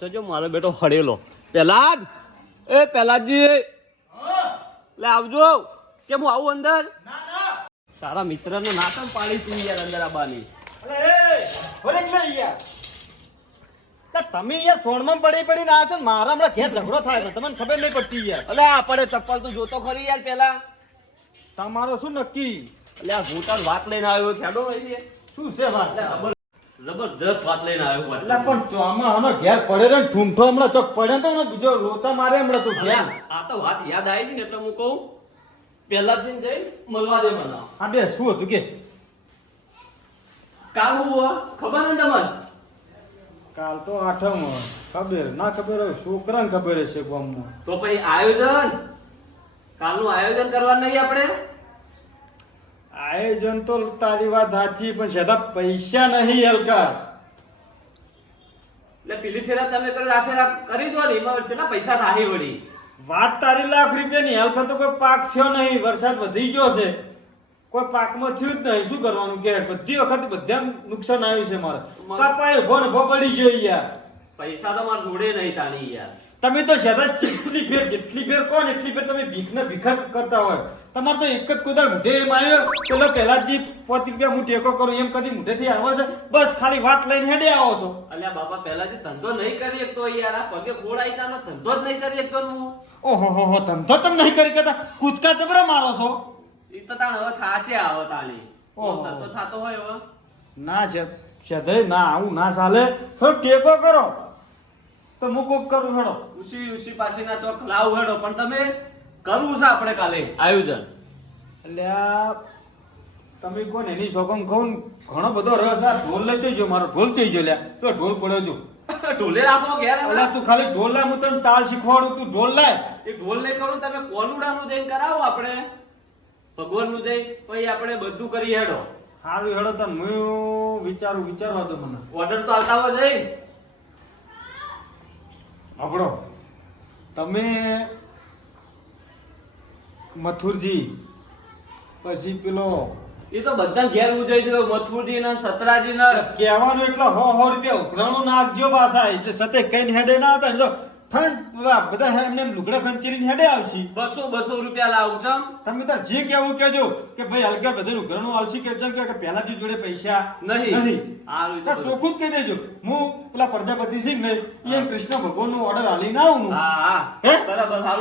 તો જો મારો બેટો હળેલો પેલા જ એ પેલાજી લે આવજો. કેમ હું આવું અંદર? સારા મિત્રને ના કેમ પાડી તું યાર અંદર આબાની તમે યાર છોડમાં પડી પડીને આવ્યા છો મારા હમણાં ઘેર ઝઘડો થાય છે. તમને ખબર નહીં પડતી યાર. અલે આ પડે ચપ્પલ તું જોતો ખરી યાર પેલા તમારો શું નક્કી? એટલે આ ભૂટાન વાત લઈને આવ્યો ખેડો શું છે વાત? જબરદસ્ત વાત લઈને આવ્યો. એટલે પણ ચોમાં આનો ઘેર પડે ને ઠૂંઠો હમણાં ચોક પડે તો બીજો રોતા મારે હમણાં તો ઘેર. આ તો વાત યાદ આવી છે ને એટલે હું કહું પહેલા જઈને જઈ મળવા દે મને. હા બે શું હતું કે? કાલ હું ખબર ને તમને? કાલ તો આઠમ. ખબર ના ખબર હોય છોકરાને ખબર હશે ગામમાં તો પછી આયોજન? કાલનું આયોજન કરવા નહીં આપણે? આયોજન તો તારી વાત સાચી પણ છતાં પૈસા નહીં હલકા. એટલે પેલી ફેરા તમે તો આ ફેરા કરી દો ને એમાં કેટલા પૈસા રાહી વળી. વાત તારી લાખ રૂપિયાની હાલ તો કોઈ પાક થયો નહીં વરસાદ વધી ગયો છે. કોઈ પાકમાં થયું જ નહીં શું કરવાનું કે? બધી વખત બધા નુકસાન આવ્યું છે મારે. કપાય ને ઊભો પડી ગયો યાર. પૈસા તો મારા જોડે નહીં તાણી યાર. તમે તો શરત જેટલી ફેર જેટલી ફેર કોણ એટલી ફેર તમે ભીખ ને ભીખ કરતા હોય. તમારે તો એક જ કોદાળ મુઢે એમ આવ્યો. પેલો પહેલા જ પોતી રૂપિયા હું ટેકો કરું એમ કદી મુઢેથી આવો છે. બસ ખાલી વાત લઈને હેડે આવો છો. અલ્યા બાપા પહેલાથી ધંધો નહીં કરી શકતો યાર આ પગે ખોડાઈ તાનો ધંધો જ નહીં કરી શકતો હું? ઓહો હો હો ધંધો તમે નહીં કરી કરતા. કૂદકા જબરા મારો છો. ઈ તો તાણ હવે થાચે આવો તાલી. ઓહો. ધંધો થાતો હોય હવે. ના છે સદય ના આવું ના ચાલે. થોડો ટેકો કરો. તો હું કોક કરું હેડો. ઉસી ઉસી પાસેના તો લાવ હેડો પણ તમે કરવું છે આપણે કાલે આયોજન. એટલે આ તમે કોણ એની શોખમ કહું ઘણો બધો રસ આ ઢોલ લઈ જઈજો મારો ઢોલ થઈ ગયો લ્યા તો ઢોલ પડ્યો જો ઢોલે રાખો ઘેર. અલા તું ખાલી ઢોલ લાય હું તને તાલ શીખવાડું તું ઢોલ લાય. એ ઢોલ નહીં કરું તમે કોનુડાનું જઈને કરાવો આપણે. ભગવાનનું જઈ પછી આપણે બધું કરી હેડો. સારું હેડો તને હું વિચારું વિચારવા દો મને. ઓર્ડર તો આવતાવો જઈ આપણો તમે મથુરજી પછી પેલો એ તો બધા ઘેર ઉજાઈ દીધો મથુરજી ને સતરાજી ને કહેવાનું એટલે હો હો રૂપિયા ઉઘરાણું નાખજો પાછા એટલે સતે કઈ હેડે ના હતા ને તો ઠંડ બધા એમને એમ લુગડા ખંચરીને હેડે આવશે. બસો બસો રૂપિયા લાવું છમ તમે તાર જે કેવું કેજો કે ભાઈ હલકા બધા ઉઘરાણું આવશે કે છે કે પહેલાથી જોડે પૈસા નહીં. નહીં. તાર ચોખ્ખું જ કહી દેજો. હું પેલા પ્રજાપતિ સિંહ ને એ કૃષ્ણ ભગવાન નો ઓર્ડર આલીને આવું હા. હા બરાબર હાલ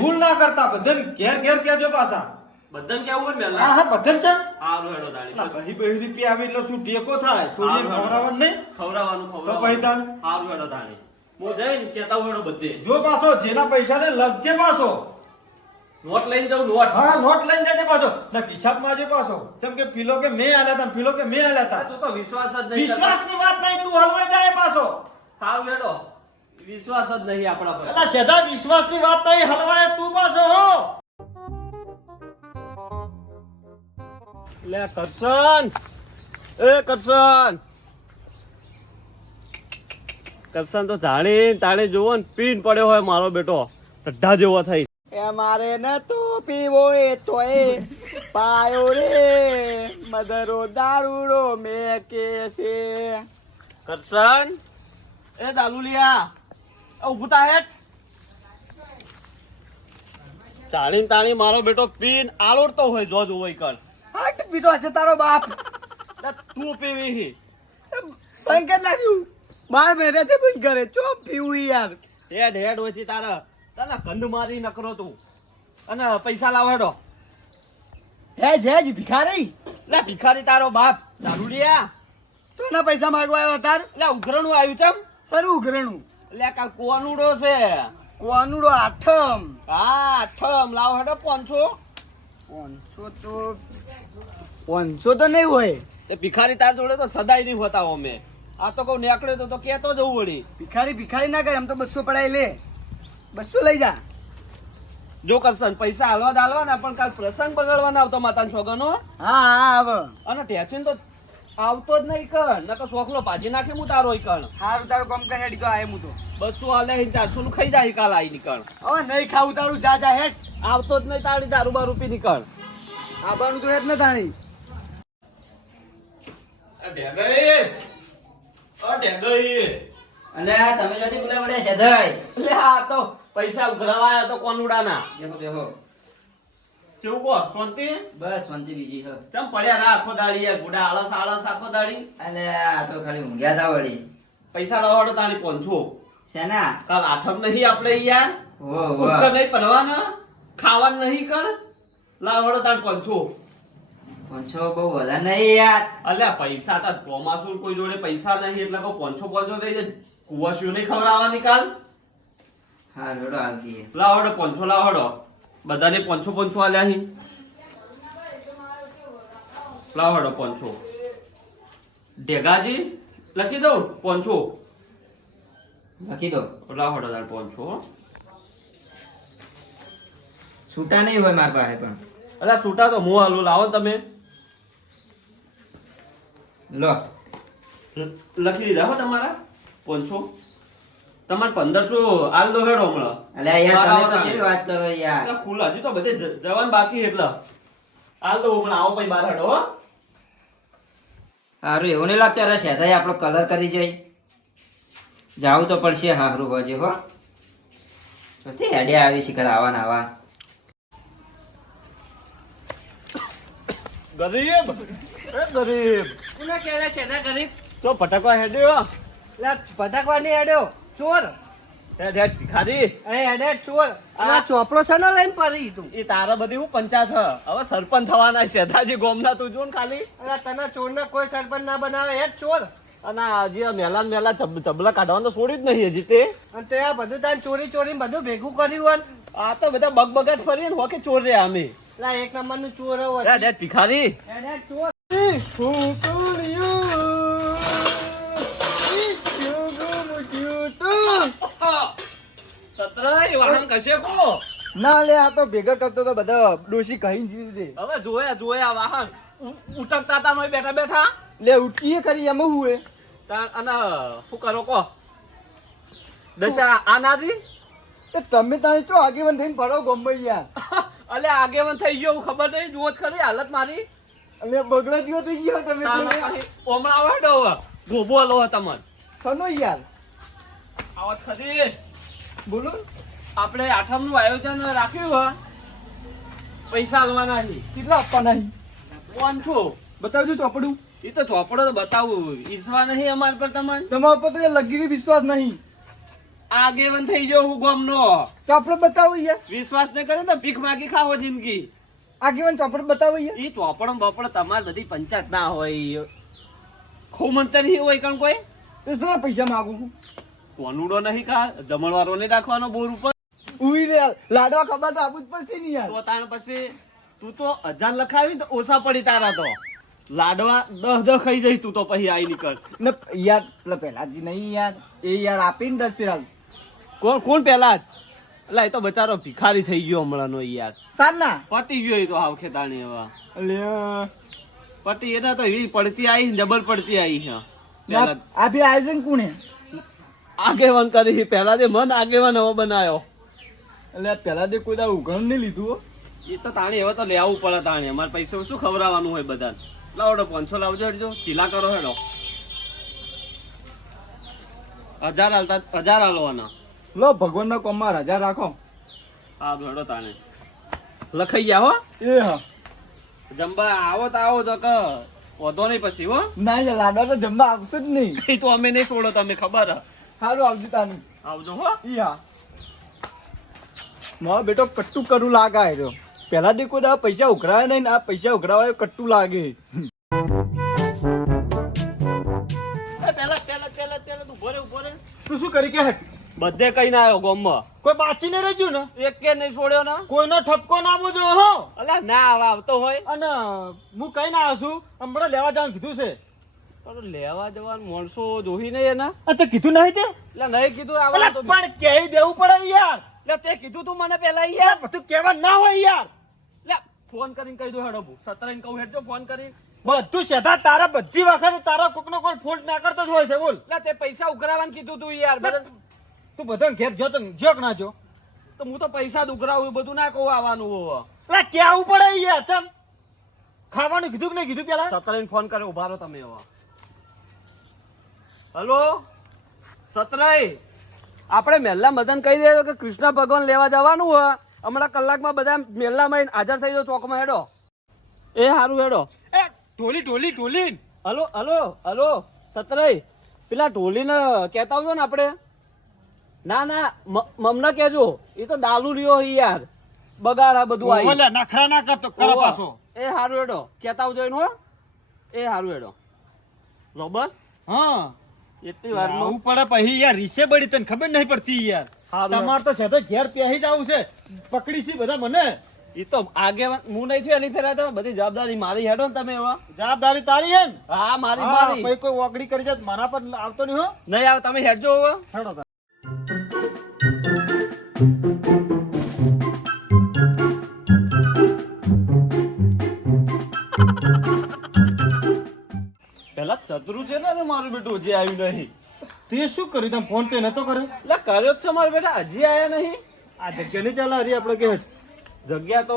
ભૂલ ના કરતા બધાને ઘેર ઘેર કહેજો પાછા. બધાને કેવું હોય ને હા હા બધાને છે હારું હેડો તાળી. પેલા બહી બહી રૂપિયા આવે એટલે શું ટેકો થાય? છોડીને ખવડાવવાનું નહીં? ખવડાવવાનું તો પછી ખવડાવવાનું હારું હેડો તાળી. હું જઈને કેતા હેડો બધે. જો પાછો જેના પૈસા ને લગજે પાછો. નોટ લઈને જાઉં નોટ. હા નોટ લઈને જજે પાછો. ના ખિસ્સામાં આજે પાછો. જેમ કે પીલો કે મેં આલ્યા તા પીલો કે મેં આલ્યા તા. તું તો વિશ્વાસ જ નહીં વિશ્વાસની વાત નહીં તું હલવાઈ જાય પાછો. હારું હેડો. વિશ્વાસ જ નહીં આપણા પર. એટલે વિશ્વાસ વિશ્વાસની વાત નહીં હલવાય તું પાછો હો. લે કરશન. એ કરશન. કરશન તો જાણી તાણી જોવો ને પીન પડ્યો હોય મારો બેટો. ઢઢા જેવો થઈ. એ મારે ન તો પીવો એ તો એ પાયો રે મદરો દારૂડો મે કે છે. કરશન. એ દાલુલિયા ઊભું થા હેઠ. જાણી તાણી મારો બેટો પીન આલોડતો હોય જો હોય કણ. હટ પીધો હશે તારો બાપ. તું પીવી હી. બંધ લાગ્યું? બાર મહિનાથી બંધ કરે. ચો પીવું યાર. હેડ હેડ હોય છે તારા તારા કંદ મારી નકરો તું. અને પૈસા લાવાડો. હેજ હેજ ભિખારી. લે ભિખારી તારો બાપ. દારૂડિયા તો ના પૈસા માંગવા આવ્યો તાર? લે ઉઘરણું આવ્યું છે સરું ઉઘરણું? લે કા કોનુડો છે. કોનુડો આઠમ. હા આઠમ. લાવ હેડો પાંચસો. પાંચસો તો પાંચસો તો નહીં હોય. એ ભિખારી તાર જોડે તો સદાય નહીં હોતા અમે. આ તો કહું નીકળ્યો તો તો કેતો જવું વળી. ભિખારી ભિખારી ના કરે એમ તો બસો પડાય લે. બસો લઈ જા. જો કરશન પૈસા હાલવા જ હાલવા પણ કાલ પ્રસંગ બગાડવાના આવતો માતાનો છોગનો હા હા આવ. અને ટેચિન તો આવતો જ નહીં કણ ન તો શોખલો ભાજી નાખી હું તારો કણ. સારું તારું કામ કરે તો આય હું તો. બસો હાલે ચારસો નું ખાઈ જાય કાલ આઈ નીકળ હવે નહીં ખાવું તારું જા જા હેઠ આવતો જ નહીં તારી દારૂ બારૂ પી નીકળ આબાનું તો હેઠ ન તાણી. અને તમે જોતી બોલે પડે સેધાઈ એટલે આ તો પૈસા ઉઘરાવાયા તો કોનુડાના દેખો દેખો કેવું કહો શાંતિ? બસ શાંતિ બીજી છે ચમ પડ્યા રા આખો દાડી યાર ગુડા આળસ આળસ આખો દાડી? અલે આ તો ખાલી ઊંઘ્યા તા વળી. પૈસા લાવવાડો તાણી પહોંચો. શેના? કાલ આઠમ નહીં આપણે યાર. વો નહીં પરવાના ખાવાનું નહીં કર. લાવડો તાણ પહોંચો. પંચો બહુ વધારે નહીં યાર. અલ્યા પૈસા તા ચોમાસું કોઈ જોડે પૈસા નહીં એટલે કહો પંચો પોંચો થઈ જાય. કુવાસીઓ નહીં ખવડાવવાની કાલ હા રોડો હાલ દઈએ. લાવડો પોંચો લાવડો. બધાને પોંચો પોંચો આલ્યા હી. લાવડો પોંચો. ઢેગાજી લખી દઉં? પોંચો. લખી દો. લાવડો તાર પોંચો. છૂટા નહીં હોય મારા પાસે પણ. અલ્યા છૂટા તો હું આલું? લાવો તમે. લો. લખી દીધા હો તમારા? પોંચો તમારે પંદરસો આલ દો હેડો હમણાં. અલે યાર તમે તો કેવી વાત કરો યાર. એટલે ખુલ્લા હજી તો બધે જવાનું બાકી એટલે. હાલ તો હમણાં આવો પછી બહાર હેડો હો. સારું એવું નહીં લાગતું અરે સેધાઈ આપણો કલર કરી જાય. જાવું તો પડશે હારું બાજુ હો. પછી હેડે આવી શિખર આવા ને આવા. ગરીબ એ ગરીબ? કોને કહેવાય છે ને ગરીબ? તો ભટકવા હેડ્યો? લે ભટકવાની હેડ્યો. ચોર. હેડ હેડ ભિખારી. હેડ હેડ ચોર. આ ચોપડો છે ને લઈને પડી તું. એ તારા બધી હું પંચાયત હવે સરપંચ થવાના છે. દાજી ગોમના તું જોન ને ખાલી. અરે તને ચોરને કોઈ સરપંચ ના બનાવે. હેડ ચોર. અને આજે મેલા ને મેલા ચબ- ચબલા કાઢવાનું તો છોડી જ નહીં હજી તે. અને તે આ બધું તાન ચોરી ચોરી બધું ભેગું કર્યું હોય ને. આ તો બધા બગબગાટ ફરીએ ને હોકે ચોર રહ્યા અમે. એક નંબરનું ચોર ભિખારી. ચોર સતરાય વાહન કશે કો ના લે આ તો ભેગા કરતો તો બધા ડોશી કહીને જીવ દે. હવે જોયા જોયા વાહન. ઉટકતા તા નોય બેઠા બેઠા? લે ઉઠીએ ખરી એમાં હું હે? તાણ અને શું કરો કો દશા આ તે તમે તારે ચો આગેવાન થઈને ફરો ગમે યાર. અલે આગેવાન થઈ ગયો ખબર નહીં જોત ખરી હાલત મારી. અને બગડા જેવો થઈ ગયો તમે ઓમળા વાડો તો હવે. ગોબો લો તમને. સનો યાર. આવત ખદી બોલો. આપણે આઠમનું આયોજન રાખ્યું હોય પૈસા આલવાના છે. કેટલા આપવાના છે? છો. બતાવજો ચોપડું. એ તો ચોપડો તો બતાવું. ઈસવા નહીં અમાર પર તમારે તમારા પર તો લગીરી વિશ્વાસ નહીં. આગેવન થઈ ગયો હું ગોમનો. આપણે બતાવો યાર. વિશ્વાસ ન કરે તો ભીખ માગી ખાવો જિંદગી. આગેવાન ચોપડો બતાવો ઈ ચોપડો બપડો તમારે બધી પંચાયત ના હોય. ખો મંતર હોય કારણ કોઈ? શું પૈસા માંગુ છું? કોનુડો નહીં કા? જમણવારો નહીં રાખવાનો બોર ઉપર? ઉઈ રે લાડવા ખબર તો આપું જ પડશે ને યાર. તો તાણ પછી તું તો હજાર લખાવી તો ઓછા પડી તારા તો. લાડવા દહ દહ ખાઈ જઈ તું તો પછી આઈ નીકળ. ને યાર પેલા પહેલાથી નહીં યાર એ યાર આપીને દસ કોણ કોણ પેલા? જ એટલે એ તો બચારો ભિખારી થઈ ગયો હમણાંનો યાર. સારના પટી ગયો એ તો હાવ ખેતાણી હવે પટી એના તો એવી પડતી આવી જબર પડતી આવી છે આ બી આયોજન કોણ? આગેવાન કરી પહેલા દે મન આગેવાન હવે બનાવ્યો એટલે પહેલા દે કોઈ દા ઉઘાણ નહીં લીધું એ તો તાણી હવે તો લેવું પડે તાણી. અમારે પૈસા શું ખવડાવવાનું હોય બધાને? લાવડો પાંચસો લાવજો જો ચીલા કરો હેડો. હજાર હાલતા હજાર હાલવાના લો ભગવાનના કોમમાં રજા રાખો. આ ઘડો તાને. લખાઈ ગયા હો. એ હા. જમવા આવો તો આવો તો ક વધો નહીં પછી હો. ના યાર લાડો તો જમવા આવશે જ નહીં. એ તો અમે નહીં છોડો તમે ખબર. સારું આવજો તાને. આવજો હો. ઈ હા. મારો બેટો કટ્ટુ કરું લાગા રહ્યો. પહેલા દેખો દા પૈસા ઉઘરાવે નહીં આ પૈસા ઉઘરાવાય કટ્ટુ લાગે. પહેલા પેલા પેલા પેલા પેલા તું ભરે ઊભો રે. તું શું કરી કે હેડ બધે કઈ ના આવ્યો ગોમમાં. કોઈ બાચી ને રહેજો ને. એક કે નહીં છોડ્યો ને? કોઈનો ઠપકો ના બોજો હો. અલા ના આવા આવતો હોય. અને હું કઈ ના આવ્યો છું હમણાં લેવા જવાનું કીધું છે. પણ લેવા જવાનું માણસો જોઈ નહીં એના. આ તે કીધું નહીં તે? એટલે નહીં કીધું આવે તો પણ કહી દેવું પડે યાર. એટલે તે કીધું તું મને પેલા યાર. બધું કહેવા ના હોય યાર. એટલે ફોન કરીને કહી દો હેડો સતરાઈને કહું હેડજો ફોન કરીને. બધું સેધા તારા બધી વખત તારા કોકનો કોઈ ફોલ્ટ ના કરતો જ હોય છે બોલ. એટલે તે પૈસા ઉઘરાવાનું કીધું તું યાર બરાબર? તું બધા ઘેર જો તો જોક ના જો. તો હું તો પૈસા દુકરાવું બધું ના કહું આવવાનું હોવ. એટલે કેવું પડે યાર ચમ ખાવાનું કીધું કે નહીં કીધું પેલા? સતરાઈને ફોન કરે ઊભા રહો તમે હવે. હલો? સતરાઈ આપણે મહેલા મદન કહી દે કે કૃષ્ણ ભગવાન લેવા જવાનું હોય. હમણાં કલાકમાં બધા મહેલામાં હાજર થઈ જાઓ ચોકમાં હેડો. એ સારું હેડો. એ ઢોલી ઢોલી ઢોલી. Hello hello hello. સતરાઈ પેલા ઢોલીને કહેતા આવજો ને આપણે. ના ના મમને કેજો એ તો દાલુ રહ્યો યાર. બગાડ આ બધું આવી ઓલે નખરા ના કરતો કરો પાછો. એ હારું હેડો. કેતા આવજો એનું એ હારું હેડો. લો બસ. હા. એટલી વાર હું પડે પછી યાર રીસે બળી તને ખબર નહીં પડતી યાર. તમાર તો છે તો ઘેર પહેરી જ આવું છે. પકડી છે બધા મને. એ તો આગે હું નહીં થયું એની ફેરા તમે બધી જવાબદારી મારી હેડો ને તમે એવા જવાબદારી તારી હે ને? હા મારી મારી. કોઈ કોઈ ઓગડી કરી જાય મારા પર આવતો નહીં હો. નહીં આવે તમે હેડજો હવે હેડો. પેલા શત્રુ છે ને મારું બેટું હજી આવ્યું નહીં. તે શું કર્યું? તમે ફોન પે નતો કર્યો? એટલે કર્યો જ છે મારા બેટા. હજી આવ્યા નહીં. આ જગ્યા નહીં ચાલે હરી આપણે કે? જગ્યા તો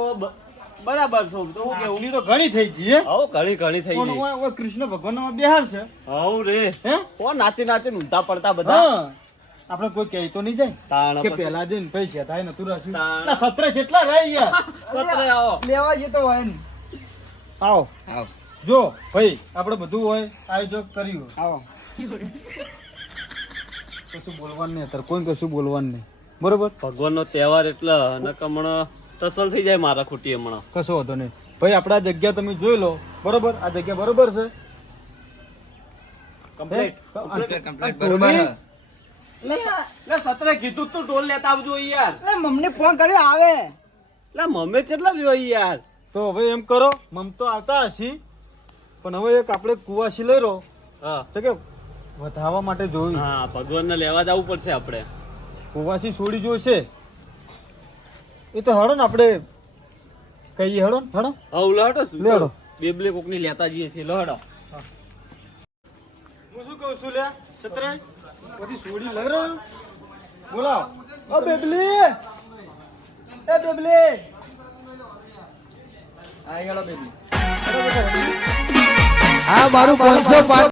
બરાબર છો તો હું કેવું? તો ઘણી થઈ ગઈ હે? હવ ઘણી ઘણી થઈ ગઈ. કૃષ્ણ ભગવાન બિહાર છે? હવ રે. હે? ઓ નાચી નાચી ઊંધા પડતા બધા? આપણે કોઈ કહેતો નહીં જાય કે પેલા જઈને પૈસા થાય ને તાણ. ના જેટલા રહી ગયા. સત્ર આવો. લેવા જઈએ તો હોય ને. આવો. આવો. જો ભાઈ આપણે બધું હોય આયોજક કર્યું આવો. કશું બોલવાનું નહીં અત્યારે કોઈ કશું બોલવાનું નહીં. બરોબર? ભગવાનનો તહેવાર એટલે નકમણ ટસલ થઈ જાય મારા ખોટી હમણાં. કશો વાંધો નહીં. ભાઈ આપણે આ જગ્યા તમે જોઈ લો. બરોબર? આ જગ્યા બરોબર છે. કમ્પ્લીટ કમ્પ્લીટ કમ્પ્લીટ બરોબર. એટલે સત્રે કીધું તું ટોલ લેતા આવજો યાર. એટલે મમ્મી ફોન કર્યો આવે. એટલે મમ્મી કેટલા રહ્યો યાર? તો હવે એમ કરો મમ તો આવતા હશી. પણ હવે એક આપણે કુવાસી લઈ રહો. હા. છે કે વધાવવા માટે જોયું. હા ભગવાનને લેવા જવું પડશે આપણે. કુવાસી છોડી જોઈશે એ તો હડો ને આપણે કહીએ હડો ને હડો હા શું? લેવડો. બેબલે કોકની લેતા જઈએ છીએ લહડો હું. શું કહું છું લ્યા છત્રાય બધી સોડી લઈ રહ્યો? બોલાવ ઓ બેબલી! એ, બેબલી! આ ગયો બેબલી. આ મારું પાંચસો